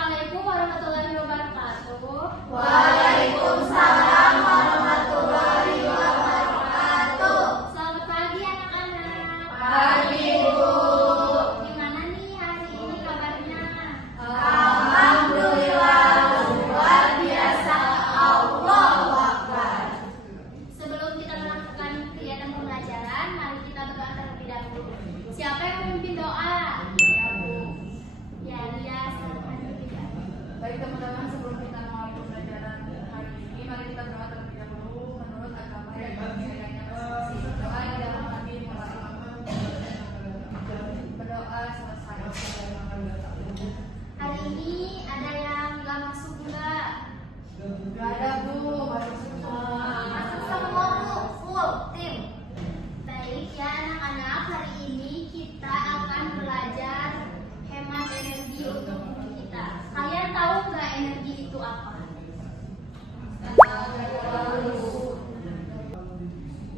Assalamualaikum warahmatullahi wabarakatuh. Waalaikumsalam warahmatullahi wabarakatuh. Selamat pagi anak-anak. Pagi, Bu. Gimana nih hari ini kabarnya? Alhamdulillah, luar biasa. Allahu Akbar. Sebelum kita melakukan kegiatan pembelajaran, mari kita berdoa terlebih dahulu. Siapa yang memimpin doa? Ya, Bu. Ya, Lia, silakan terlebih dahulu. Baik teman-teman, sebelum kita mulai pembelajaran hari ini, mari kita berdoa terlebih dahulu menurut agama dan kepercayaannya masing-masing. Doa yang dalam hati mulai. Berdoa selesai. Hari ini ada yang nggak masuk nggak? Gak ada, Bu. Masuk semua. Masuk semua, Bu. Full tim. Baik ya anak-anak, hari ini kita akan belajar hemat energi untuk tubuh kita. Kalian tahu nggak energi itu apa?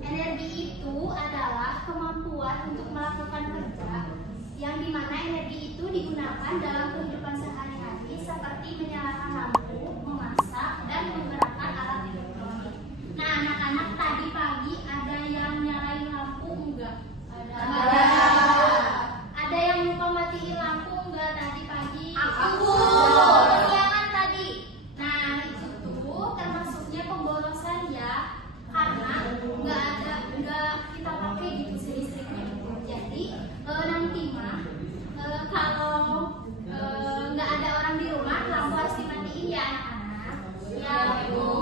Energi itu adalah kemampuan untuk melakukan kerja yang dimana energi itu digunakan dalam kehidupan sehari-hari seperti menyalakan lampu, memasak, dan menggerakkan alat elektronik. Nah anak-anak, tadi pagi ada yang nyalain lampu enggak? Ada. Ada yang lupa matiin lampu enggak tadi pagi? Aku. Iya kan tadi? Nah itu tuh termasuknya pemborosan ya, karena nggak kita pakai gitu listriknya. Jadi nanti mah kalau nggak ada orang di rumah, lampu harus dimatiin ya anak-anak. Ya Bu.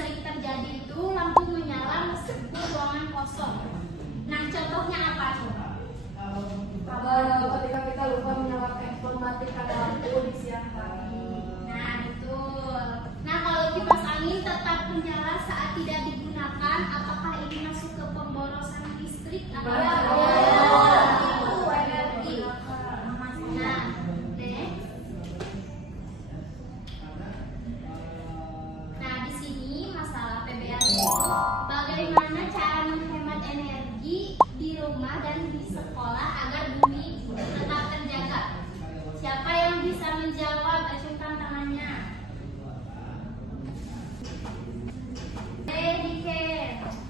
sering terjadi itu lampu menyala meskipun ruangan kosong. Nah, contohnya apa tuh? Ketika kita lupa mematikan lampu di siang hari. Nah, betul. Nah, kalau kipas angin tetap menyala saat tidak digunakan, apakah ini masuk ke pemborosan listrik atau Ya. itu energi? Nah, next. Nah, di sini masalah PBL itu bagaimana cara menghemat energi di rumah dan di sekolah agar bumi tetap terjaga. Siapa yang bisa menjawab? Acungkan tangannya. Dike.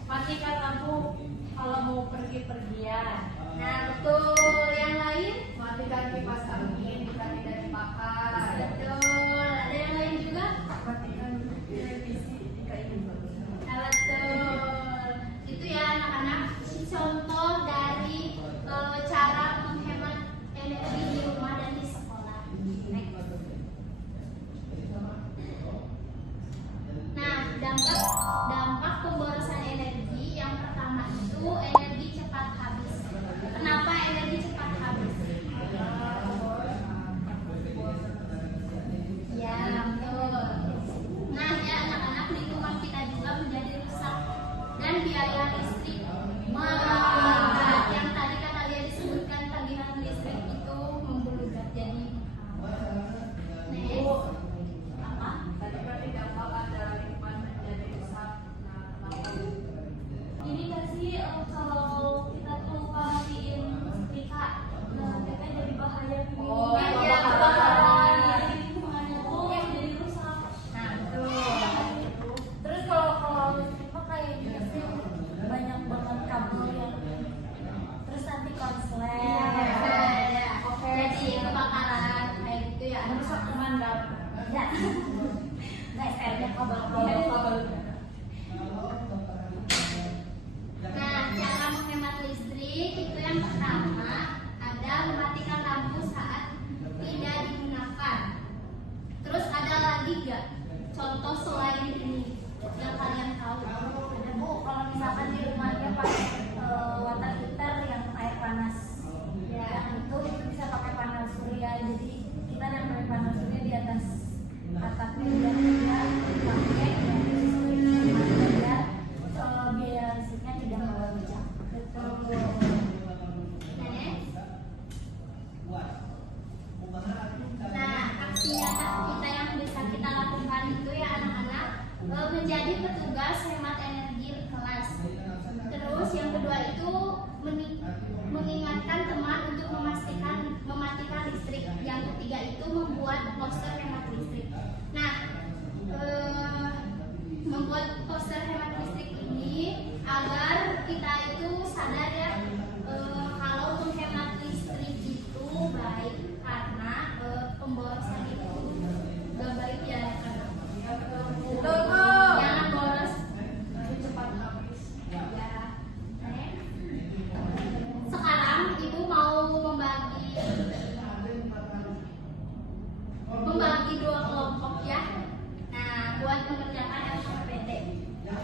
Matikan lampu kalau mau pergi-pergian. Nah, betul. Yang lain? Matikan kipas angin jika tidak dipakai. Betul. Ada yang lain juga? Matikan televisi jika ingin bekerja. Nah, betul. Itu ya anak-anak contoh dari cara menghemat energi di rumah dan di sekolah. Next. Nah, dampak pemborosan energi yang pertama itu energi cepat habis. Kenapa energi cepat habis? Ya, betul. Nah, ya anak-anak, lingkungan kita juga menjadi rusak dan biaya listrik membludak. Yang tadi kata Lia disebutkan tagihan listrik itu membludak jadi next. Apa? Tadi berarti dampak adalah lingkungan menjadi rusak. Nah, kenapa? Ini kan sih kalau kita tuh lupa matiin setrika, nah kita jadi bahaya. Oh, Iya, iya, kebakaran. Jadi lingkungannya tuh jadi rusak. Nah, betul. Terus kalau listrik mah kayaknya sih banyak banget kabel yang terus nanti konslet. Nah, ya. Jadi kebakaran kayak gitu ya. Merusak pemandangan. Ya. Nah, SR-nya kabel. Nah, cara menghemat listrik itu yang pertama ada mematikan lampu saat tidak digunakan. Terus ada lagi gak contoh selain ini yang kalian tahu? Ada Bu, kalau misalkan di rumahnya pakai water heater yang air panas, Ya. yang itu bisa pakai panel surya. Jadi kita nempel panel surya di atas atapnya dan kita pakai listrik agar biaya listriknya tidak melonjak. Betul. Next. Nah, aksi nyata kita yang bisa kita lakukan itu ya anak-anak menjadi petugas hemat energi kelas. Terus yang kedua itu mengingatkan teman untuk mematikan listrik. Yang ketiga itu membuat poster hemat listrik. Nah, membuat poster hemat listrik ini agar kita itu sadar ya kalau menghemat listrik itu baik karena pemborosan itu gak baik ya. Betul, Bu. Jangan boros. Cepat habis. Ya. Sekarang ibu mau membagi dua kelompok ya. Nah, buat mengerjakan LKPD. Nah,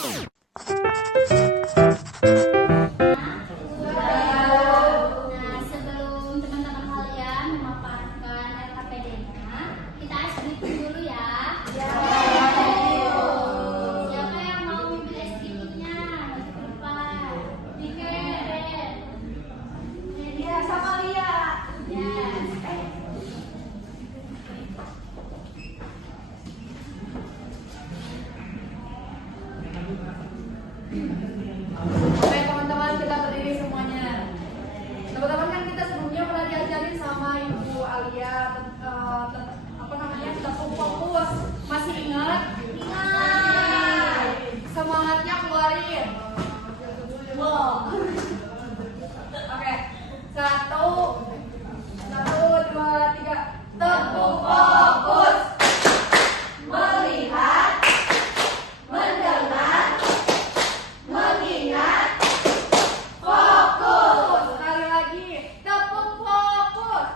Nah, sebelum teman-teman kalian memaparkan LKPD-nya, kita es briefing dulu ya. Siapa yang mau ambil SPT-nya? Maju ke depan. Tiket. Ya, sama Lia. Yes. Oke teman-teman, kita berdiri semuanya. Teman-teman, kan kita sebelumnya pernah diajarin sama Ibu Alia tepuk fokus. Masih ingat? Ingat. Semangatnya keluarin. Wow. Oke, satu, dua, tiga. Tepuk fokus. Melihat, mendengar, mengingat, fokus. Sekali lagi, tepuk fokus.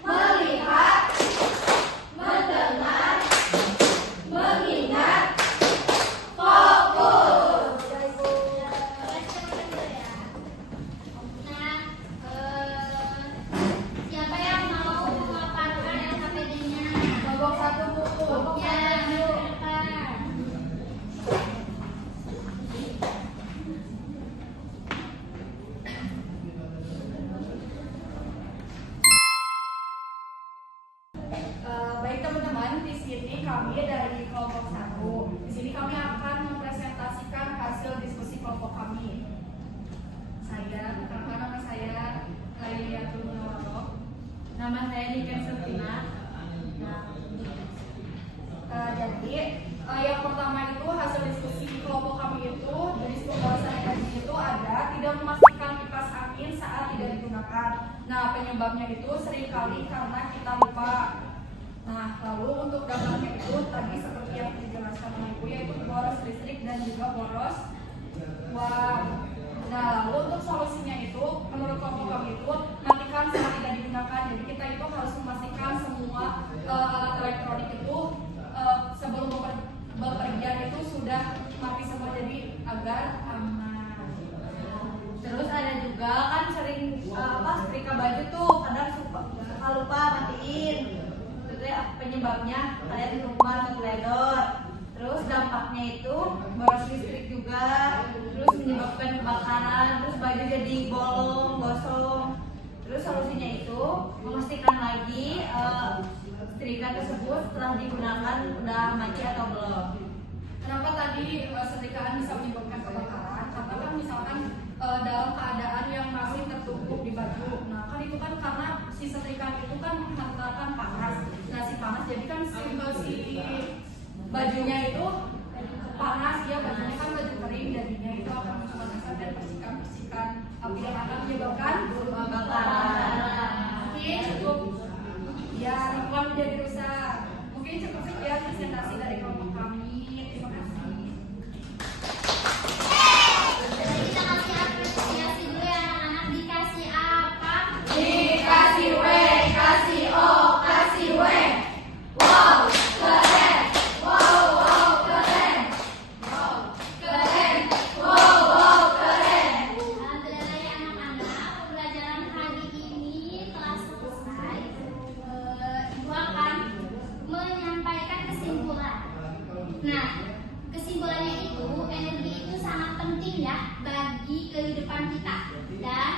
Melihat, mendengar, mengingat, fokus. Nah, siapa yang mau memaparkan LKPD-nya? Bawa satu buku. Ya, maju ke depan. Baik teman-teman, di sini kami dari kelompok 1. Di sini kami akan mempresentasikan hasil diskusi kelompok kami. Saya, perkenalkan nama saya Lailatul Munawwaroh. Nama saya Niken Septina. Jadi yang pertama itu hasil diskusi kelompok kami itu dari pembahasan energi itu ada tidak memastikan kipas angin saat tidak digunakan. Nah, penyebabnya itu seringkali karena kita lupa. Nah, lalu untuk dampaknya itu tadi seperti yang dijelaskan oleh Ibu, yaitu boros listrik dan juga boros uang. Nah, lalu untuk solusinya itu menurut kelompok kami itu matikan saat tidak digunakan. Jadi kita itu harus memastikan semua alat elektronik itu sebelum bepergian itu sudah mati semua, jadi agar aman. Terus ada juga kan sering setrika baju tuh kadang suka lupa matiin. Terus penyebabnya kalian lupa ngeledor. Terus dampaknya itu boros listrik juga. Terus menyebabkan kebakaran. Terus baju jadi bolong, gosong. Terus solusinya itu memastikan lagi setrika tersebut setelah digunakan udah mati atau belum. Kenapa tadi setrikaan bisa menyebabkan kebakaran? Karena kan misalkan dalam keadaan yang masih tertumpuk di baju. Nah, kan itu kan karena si setrikaan itu kan menghantarkan panas. Nah, si panas jadi kan si bajunya itu panas, ya bajunya kan baju kering, jadinya itu akan menyebabkan dan percikan-percikan api yang akan menyebabkan kebakaran. Mungkin cukup ya lingkungan menjadi rusak. Mungkin cukup sekian presentasi dari kelompok kami. Terima kasih. Jadi kita kasih apresiasi dulu ya anak-anak. Dikasih apa? Dikasih W, kasih O, kasih W. Wow, keren. Wow, wow, keren. Wow, keren. Wow, wow, keren. Alhamdulillah ya anak-anak, pembelajaran hari ini telah selesai. Ibu akan menyampaikan kesimpulan. Nah, kesimpulannya itu energi itu sangat penting ya bagi kehidupan kita, dan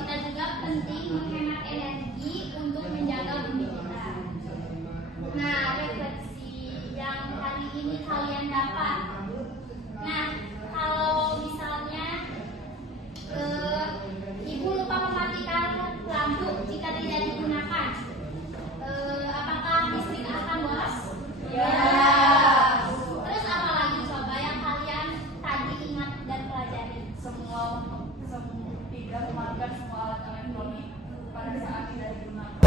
kita juga penting menghemat energi untuk menjaga bumi kita. Nah, refleksi yang hari ini kalian dapat. Nah, kalau misalnya ibu lupa mematikan lampu jika tidak digunakan, apakah listrik akan boros? Ya. Terus apa lagi coba yang kalian tadi ingat dan pelajari? Tidak memakan semua alat elektronik pada saat tidak digunakan.